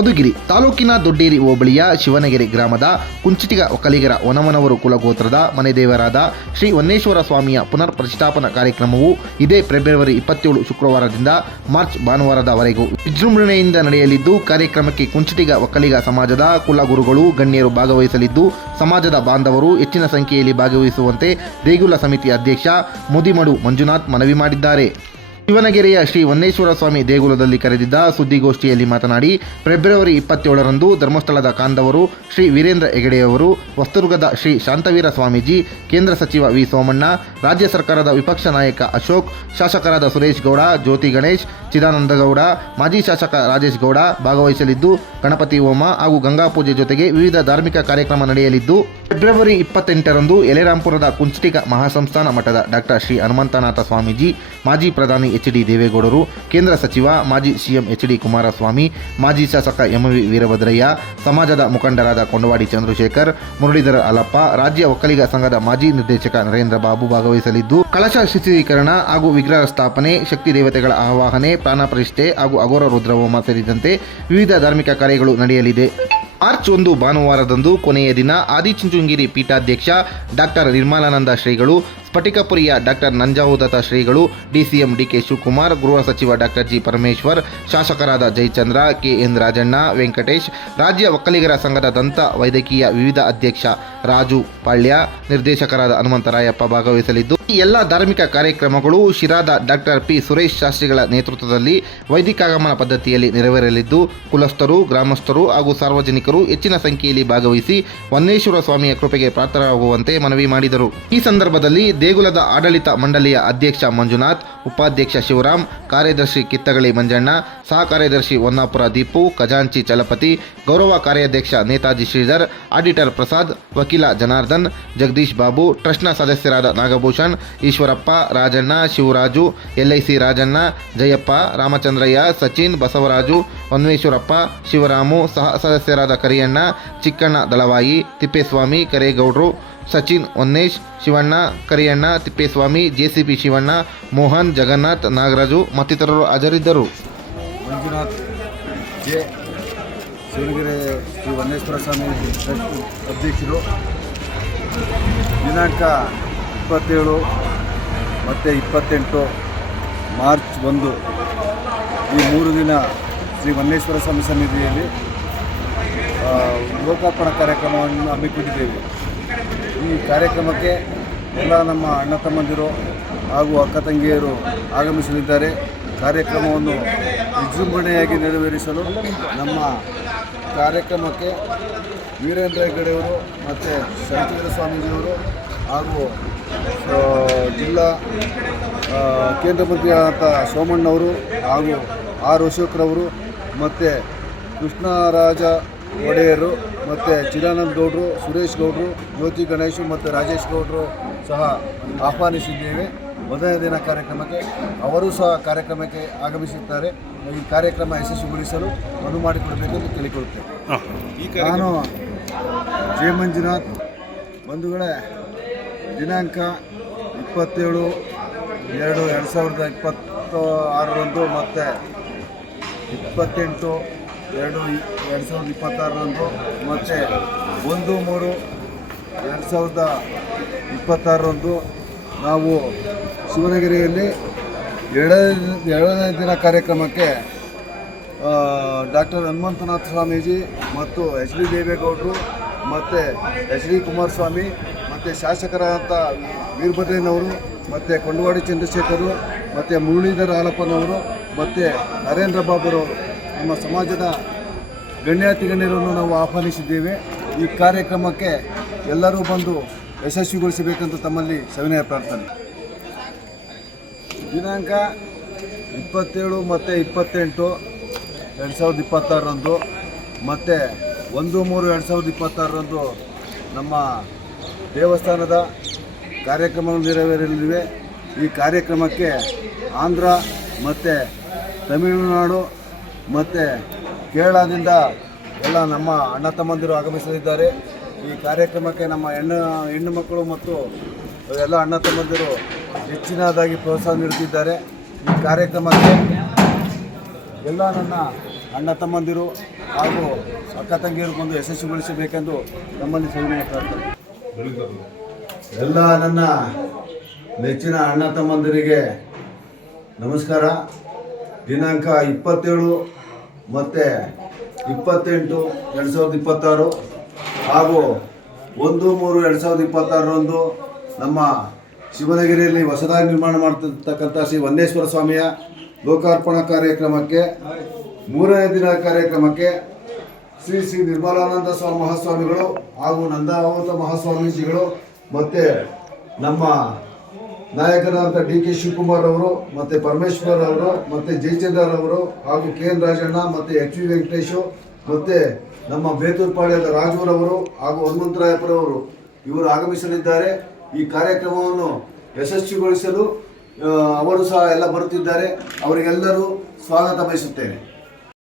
ಮಧುಗಿರಿ ತಾಲೂಕಿನ ದೊಡ್ಡೇರಿ ಹೋಬಳಿಯ ಶಿವನಗೆರೆ ಗ್ರಾಮದ ಕುಂಚಿಟಿಗ ಒಕ್ಕಲಿಗರ ವನಮನವರು ಕುಲಗೋತ್ರದ ಮನೆ ದೇವರಾದ ಶ್ರೀ ವನ್ನೇಶ್ವರ ಸ್ವಾಮಿಯ ಪುನರ್ ಪ್ರತಿಷ್ಠಾಪನಾ ಕಾರ್ಯಕ್ರಮವು ಇದೇ ಫೆಬ್ರವರಿ 27 ಶುಕ್ರವಾರದಿಂದ ಮಾರ್ಚ್ ಭಾನುವಾರದವರೆಗೂ ವಿಜೃಂಭಣೆಯಿಂದ ನಡೆಯಲಿದ್ದು, ಕಾರ್ಯಕ್ರಮಕ್ಕೆ ಕುಂಚಿಟಿಗ ಒಕ್ಕಲಿಗ ಸಮಾಜದ ಕುಲಗುರುಗಳು ಗಣ್ಯರು ಭಾಗವಹಿಸಲಿದ್ದು, ಸಮಾಜದ ಬಾಂಧವರು ಹೆಚ್ಚಿನ ಸಂಖ್ಯೆಯಲ್ಲಿ ಭಾಗವಹಿಸುವಂತೆ ದೇಗುಲ ಸಮಿತಿ ಅಧ್ಯಕ್ಷ ಮುದಿಮಡು ಮಂಜುನಾಥ್ ಮನವಿ ಮಾಡಿದ್ದಾರೆ. ಶಿವನಗೆರೆಯ ಶ್ರೀ ವನ್ನೇಶ್ವರ ಸ್ವಾಮಿ ದೇಗುಲದಲ್ಲಿ ಕರೆದಿದ್ದ ಸುದ್ದಿಗೋಷ್ಠಿಯಲ್ಲಿ ಮಾತನಾಡಿ, ಫೆಬ್ರವರಿ 27ರಂದು ಧರ್ಮಸ್ಥಳದ ಕಾಂದವರು ಶ್ರೀ ವೀರೇಂದ್ರ ಹೆಗಡೆಯವರು, ಹೊಸದುರ್ಗದ ಶ್ರೀ ಶಾಂತವೀರ ಸ್ವಾಮೀಜಿ, ಕೇಂದ್ರ ಸಚಿವ ವಿ ಸೋಮಣ್ಣ, ರಾಜ್ಯ ಸರ್ಕಾರದ ವಿಪಕ್ಷ ನಾಯಕ ಅಶೋಕ್, ಶಾಸಕರಾದ ಸುರೇಶ್ ಗೌಡ, ಜ್ಯೋತಿ ಗಣೇಶ್, ಚಿದಾನಂದಗೌಡ, ಮಾಜಿ ಶಾಸಕ ರಾಜೇಶ್ ಗೌಡ ಭಾಗವಹಿಸಲಿದ್ದು, ಗಣಪತಿ ಹೋಮ ಹಾಗೂ ಗಂಗಾಪೂಜೆ ಜೊತೆಗೆ ವಿವಿಧ ಧಾರ್ಮಿಕ ಕಾರ್ಯಕ್ರಮ ನಡೆಯಲಿದ್ದು, ಫೆಬ್ರವರಿ 28ರಂದು ಯಲೆರಾಂಪುರದ ಕುಂಚಿಟಿಗ ಮಹಾಸಂಸ್ಥಾನ ಮಠದ ಡಾಕ್ಟರ್ ಶ್ರೀ ಹನುಮಂತನಾಥ ಸ್ವಾಮೀಜಿ, ಮಾಜಿ ಪ್ರಧಾನಿ ಎಚ್.ಡಿ. ದೇವೇಗೌಡರು, ಕೇಂದ್ರ ಸಚಿವ ಮಾಜಿ ಸಿಎಂ ಎಚ್.ಡಿ. ಕುಮಾರಸ್ವಾಮಿ, ಮಾಜಿ ಶಾಸಕ ಎಂ.ವಿ. ವೀರಭದ್ರಯ್ಯ, ಸಮಾಜದ ಮುಖಂಡರಾದ ಕೊಂಡವಾಡಿ ಚಂದ್ರಶೇಖರ್, ಮುರಳೀಧರ ಅಲಪ್ಪ, ರಾಜ್ಯ ಒಕ್ಕಲಿಗ ಸಂಘದ ಮಾಜಿ ನಿರ್ದೇಶಕ ನರೇಂದ್ರ ಬಾಬು ಭಾಗವಹಿಸಲಿದ್ದು, ಕಳಶ ಶಿಥಿಲೀಕರಣ ಹಾಗೂ ವಿಗ್ರಹ ಸ್ಥಾಪನೆ, ಶಕ್ತಿ ದೇವತೆಗಳ ಆವಾಹನೆ, ಪ್ರಾಣ ಪ್ರತಿಷ್ಠೆ ಹಾಗೂ ಅಘೋರ ರುದ್ರಹೋಮ ಸೇರಿದಂತೆ ವಿವಿಧ ಧಾರ್ಮಿಕ ಕಾರ್ಯಗಳು ನಡೆಯಲಿದೆ. ಮಾರ್ಚ್ 1 ಭಾನುವಾರದಂದು ಕೊನೆಯ ದಿನ ಆದಿಚುಂಚನಗಿರಿ ಪೀಠಾಧ್ಯಕ್ಷ ಡಾಕ್ಟರ್ ನಿರ್ಮಲಾನಂದ ಶ್ರೀಗಳು, ಸ್ಫಟಿಕಪುರಿಯ ಡಾಕ್ಟರ್ ನಂಜಾವುದತ್ತ ಶ್ರೀಗಳು, ಡಿಸಿಎಂ ಡಿ.ಕೆ. ಶಿವಕುಮಾರ್, ಗೃಹ ಸಚಿವ ಡಾಕ್ಟರ್ ಜಿ. ಪರಮೇಶ್ವರ್, ಶಾಸಕರಾದ ಜಯಚಂದ್ರ, ಕೆ.ಎನ್. ರಾಜಣ್ಣ, ವೆಂಕಟೇಶ್, ರಾಜ್ಯ ಒಕ್ಕಲಿಗರ ಸಂಘದ ದಂತ ವೈದ್ಯಕೀಯ ವಿವಿಧ ಅಧ್ಯಕ್ಷ ರಾಜು ಪಾಳ್ಯ, ನಿರ್ದೇಶಕರಾದ ಹನುಮಂತರಾಯಪ್ಪ ಭಾಗವಹಿಸಲಿದ್ದು, ಈ ಎಲ್ಲ ಧಾರ್ಮಿಕ ಕಾರ್ಯಕ್ರಮಗಳು ಶಿರಾದ ಡಾಕ್ಟರ್ ಪಿ. ಸುರೇಶ್ ಶಾಸ್ತ್ರಿಗಳ ನೇತೃತ್ವದಲ್ಲಿ ವೈದಿಕಾಗಮನ ಪದ್ಧತಿಯಲ್ಲಿ ನೆರವೇರಲಿದ್ದು, ಕುಲಸ್ಥರು, ಗ್ರಾಮಸ್ಥರು ಹಾಗೂ ಸಾರ್ವಜನಿಕರು ಹೆಚ್ಚಿನ ಸಂಖ್ಯೆಯಲ್ಲಿ ಭಾಗವಹಿಸಿ ವನ್ನೇಶ್ವರ ಸ್ವಾಮಿಯ ಕೃಪೆಗೆ ಪಾತ್ರರಾಗುವಂತೆ ಮನವಿ ಮಾಡಿದರು. ಈ ಸಂದರ್ಭದಲ್ಲಿ ದೇಗುಲದ ಆಡಳಿತ ಮಂಡಳಿಯ ಅಧ್ಯಕ್ಷ ಮಂಜುನಾಥ್, ಉಪಾಧ್ಯಕ್ಷ ಶಿವರಾಮ್, ಕಾರ್ಯದರ್ಶಿ ಕಿತ್ತಗಳಿ ಮಂಜಣ್ಣ, ಸಹ ಕಾರ್ಯದರ್ಶಿ ಹೊನ್ನಾಪುರ ದೀಪು, ಖಜಾಂಚಿ ಚಲಪತಿ, ಗೌರವ ಕಾರ್ಯಾಧ್ಯಕ್ಷ ನೇತಾಜಿ ಶ್ರೀಧರ್, ಆಡಿಟರ್ ಪ್ರಸಾದ್, ವಕೀಲ ಜನಾರ್ದನ್, ಜಗದೀಶ್ ಬಾಬು, ಟ್ರಸ್ಟ್ನ ಸದಸ್ಯರಾದ ನಾಗಭೂಷಣ್, ಈಶ್ವರಪ್ಪ, ರಾಜಣ್ಣ, ಶಿವರಾಜು, ಎಲ್ಐಸಿ ರಾಜಣ್ಣ, ಜಯಪ್ಪ, ರಾಮಚಂದ್ರಯ್ಯ, ಸಚಿನ್, ಬಸವರಾಜು, ಹೊನ್ನೇಶ್ವರಪ್ಪ, ಶಿವರಾಮು, ಸಹ ಸದಸ್ಯರಾದ ಕರಿಯಣ್ಣ, ಚಿಕ್ಕಣ್ಣ ದಳವಾಯಿ, ತಿಪ್ಪೇಸ್ವಾಮಿ, ಕರೇಗೌಡರು, ಸಚಿನ್, ಹೊನ್ನೇಶ್, ಶಿವಣ್ಣ, ಕರಿಯಣ್ಣ, ತಿಪ್ಪೇಸ್ವಾಮಿ, ಜೆಸಿಪಿ ಶಿವಣ್ಣ, ಮೋಹನ್, ಜಗನ್ನಾಥ್, ನಾಗರಾಜು ಮತ್ತಿತರರು ಹಾಜರಿದ್ದರು. ಮಂಜುನಾಥ್ ಜೆ, ಶಿವನಗೆರೆ ಶ್ರೀ ವನ್ನೇಶ್ವರ ಸ್ವಾಮಿ ಟ್ರಸ್ಟ್ ಅಧ್ಯಕ್ಷರು. ದಿನಾಂಕ 27 ಮತ್ತು 28 ಮಾರ್ಚ್ 1 ಈ 3 ದಿನ ಶ್ರೀ ವನ್ನೇಶ್ವರ ಸ್ವಾಮಿ ಸನ್ನಿಧಿಯಲ್ಲಿ ಲೋಕಾರ್ಪಣಾ ಕಾರ್ಯಕ್ರಮವನ್ನು ಹಮ್ಮಿಕೊಂಡಿದ್ದೇವೆ. ಈ ಕಾರ್ಯಕ್ರಮಕ್ಕೆ ಎಲ್ಲ ನಮ್ಮ ಅಣ್ಣ ತಮ್ಮಂದಿರು ಹಾಗೂ ಅಕ್ಕ ತಂಗಿಯರು ಆಗಮಿಸಲಿದ್ದಾರೆ. ಕಾರ್ಯಕ್ರಮವನ್ನು ವಿಜೃಂಭಣೆಯಾಗಿ ನೆರವೇರಿಸಲು ನಮ್ಮ ಕಾರ್ಯಕ್ರಮಕ್ಕೆ ವೀರೇಂದ್ರ ಹೆಗಡೆಯವರು ಮತ್ತು ಶಾಂತವೀರ ಸ್ವಾಮೀಜಿಯವರು ಹಾಗೂ ಜಿಲ್ಲಾ ಕೇಂದ್ರ ಮಂತ್ರಿಯಾದಂಥ ಸೋಮಣ್ಣವರು ಹಾಗೂ ಆರ್ ಅಶೋಕ್ರವರು ಮತ್ತು ಕೃಷ್ಣರಾಜ ಒಡೆಯರು ಮತ್ತು ಚಿದಾನಂದ ಗೌಡರು, ಸುರೇಶ್ ಗೌಡರು, ಜ್ಯೋತಿ ಗಣೇಶ್ ಮತ್ತು ರಾಜೇಶ್ ಗೌಡರು ಸಹ ಆಹ್ವಾನಿಸಿದ್ದೇವೆ. ಮೊದಲನೇ ದಿನ ಕಾರ್ಯಕ್ರಮಕ್ಕೆ ಅವರು ಸಹ ಕಾರ್ಯಕ್ರಮಕ್ಕೆ ಆಗಮಿಸುತ್ತಾರೆ. ಈ ಕಾರ್ಯಕ್ರಮ ಯಶಸ್ವಿಗೊಳಿಸಲು ಮನವಿ ಮಾಡಿಕೊಡಬೇಕೆಂದು ಕೇಳಿಕೊಳ್ಳುತ್ತೇವೆ. ನಾನು ಜೆ. ಮಂಜುನಾಥ್. ಬಂಧುಗಳೇ, ದಿನಾಂಕ 27/2/2026 ಮತ್ತು 28/2/2026 ಮತ್ತು 1/3/2026 ನಾವು ಶಿವನಗೆರೆಯಲ್ಲಿ ಎರಡನೇ ದಿನ ಕಾರ್ಯಕ್ರಮಕ್ಕೆ ಡಾಕ್ಟರ್ ಹನುಮಂತನಾಥ ಸ್ವಾಮೀಜಿ ಮತ್ತು ಎಚ್.ಡಿ. ದೇವೇಗೌಡರು ಮತ್ತು ಎಚ್.ಡಿ. ಕುಮಾರಸ್ವಾಮಿ ಮತ್ತು ಶಾಸಕರಾದಂಥ ವೀರಭದ್ರಯ್ಯನವರು ಮತ್ತು ಕೊಂಡವಾಡಿ ಚಂದ್ರಶೇಖರು ಮತ್ತು ಮುರಳೀಧರ ಹಾಲಪ್ಪನವರು ಮತ್ತು ನರೇಂದ್ರ ಬಾಬುರವರು, ನಮ್ಮ ಸಮಾಜದ ಗಣ್ಯರನ್ನು ನಾವು ಆಹ್ವಾನಿಸಿದ್ದೇವೆ. ಈ ಕಾರ್ಯಕ್ರಮಕ್ಕೆ ಎಲ್ಲರೂ ಬಂದು ಯಶಸ್ವಿಗೊಳಿಸಬೇಕಂತ ತಮ್ಮಲ್ಲಿ ಸವಿನಯ ಪ್ರಾರ್ಥನೆ. ದಿನಾಂಕ 27 ಮತ್ತು 28 2026 ಮತ್ತು 1/3/2026 ನಮ್ಮ ದೇವಸ್ಥಾನದ ಕಾರ್ಯಕ್ರಮಗಳು ನೆರವೇರಲಿವೆ. ಈ ಕಾರ್ಯಕ್ರಮಕ್ಕೆ ಆಂಧ್ರ ಮತ್ತು ತಮಿಳುನಾಡು ಮತ್ತು ಕೇರಳದಿಂದ ಎಲ್ಲ ನಮ್ಮ ಅಣ್ಣ ತಮ್ಮಂದಿರು ಆಗಮಿಸಲಿದ್ದಾರೆ. ಈ ಕಾರ್ಯಕ್ರಮಕ್ಕೆ ನಮ್ಮ ಹೆಣ್ಣು ಮಕ್ಕಳು ಮತ್ತು ಎಲ್ಲ ಅಣ್ಣ ತಮ್ಮಂದಿರು ಹೆಚ್ಚಿನದಾಗಿ ಪ್ರೋತ್ಸಾಹ ನೀಡುತ್ತಿದ್ದಾರೆ. ಈ ಕಾರ್ಯಕ್ರಮಕ್ಕೆ ಎಲ್ಲ ನನ್ನ ಅಣ್ಣ ತಮ್ಮಂದಿರು ಹಾಗೂ ಅಕ್ಕ ತಂಗಿಯರು ಬಂದು ಯಶಸ್ವಿಗೊಳಿಸಬೇಕೆಂದು ನಮ್ಮಲ್ಲಿ ಸವಿನಯ ಪ್ರಾರ್ಥನೆ. ಎಲ್ಲ ನನ್ನ ನೆಚ್ಚಿನ ಅಣ್ಣ ತಮ್ಮಂದಿರಿಗೆ ನಮಸ್ಕಾರ. ದಿನಾಂಕ 27 ಮತ್ತು 28/2026 ಹಾಗೂ 1/3/2026 ನಮ್ಮ ಶಿವನಗಿರಿಯಲ್ಲಿ ಹೊಸದಾಗಿ ನಿರ್ಮಾಣ ಮಾಡ್ತಿರ್ತಕ್ಕಂಥ ಶ್ರೀ ವನ್ನೇಶ್ವರ ಸ್ವಾಮಿಯ ಲೋಕಾರ್ಪಣಾ ಕಾರ್ಯಕ್ರಮಕ್ಕೆ 3ನೇ ದಿನ ಕಾರ್ಯಕ್ರಮಕ್ಕೆ ಶ್ರೀ ನಿರ್ಮಲಾನಂದ ಸ್ವಾಮಿ ಮಹಾಸ್ವಾಮಿಗಳು ಹಾಗೂ ನಂದಾವತ ಮಹಾಸ್ವಾಮೀಜಿಗಳು ಮತ್ತು ನಮ್ಮ ನಾಯಕರಾದಂಥ DK ಶಿವಕುಮಾರ್ ಅವರು ಮತ್ತು ಪರಮೇಶ್ವರ್ ಅವರು ಮತ್ತು ಜಯಚಂದ್ರ ಅವರು ಹಾಗೂ KN ರಾಜಣ್ಣ ಮತ್ತು HV ವೆಂಕಟೇಶು ಮತ್ತು ನಮ್ಮ ಬೇತೂರ್ಪಾಳ್ಯದ ರಾಜೂರವರು ಹಾಗೂ ಹನುಮಂತರಾಯಪುರವರು ಇವರು ಆಗಮಿಸಲಿದ್ದಾರೆ. ಈ ಕಾರ್ಯಕ್ರಮವನ್ನು ಯಶಸ್ವಿಗೊಳಿಸಲು ಅವರು ಸಹ ಎಲ್ಲ ಬರುತ್ತಿದ್ದಾರೆ. ಅವರಿಗೆಲ್ಲರೂ ಸ್ವಾಗತ ಬಯಸುತ್ತೇನೆ.